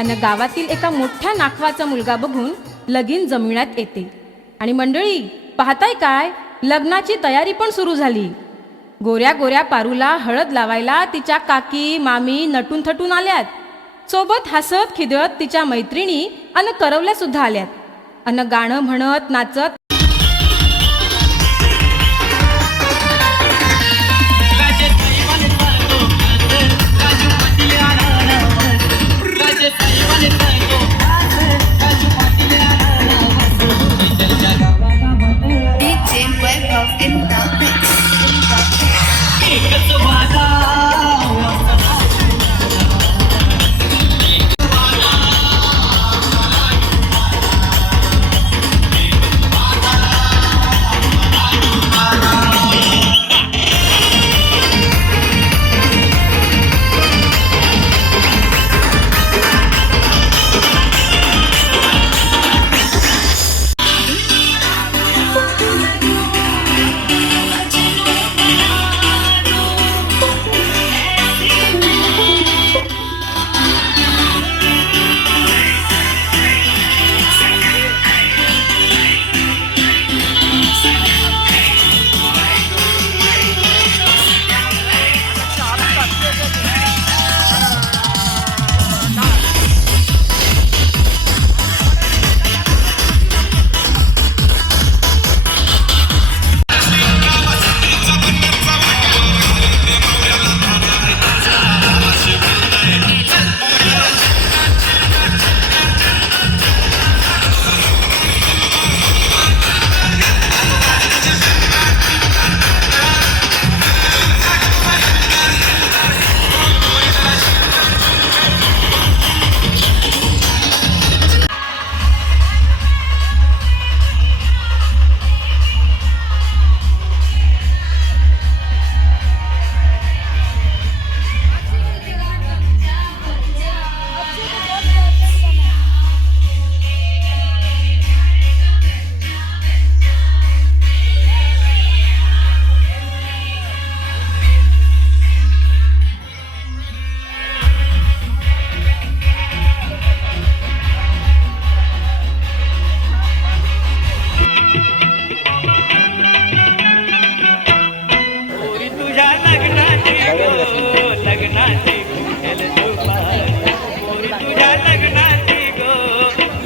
अन गावातील एका मोठ्या नाखवाचा मुलगा बघून लगीन जमविण्यात येते. आणि मंडळी पाहताय काय, लग्नाची तयारी पण सुरू झाली. गोऱ्या गोऱ्या पारूला हळद लावायला तिच्या काकी मामी नटून थटून आल्यात. सोबत हसत खिदळत तिच्या मैत्रिणी अन करवल्या सुद्धा आल्यात. अन गाणं म्हणत नाचत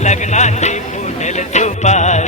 लग्नाची फुटेल झुपार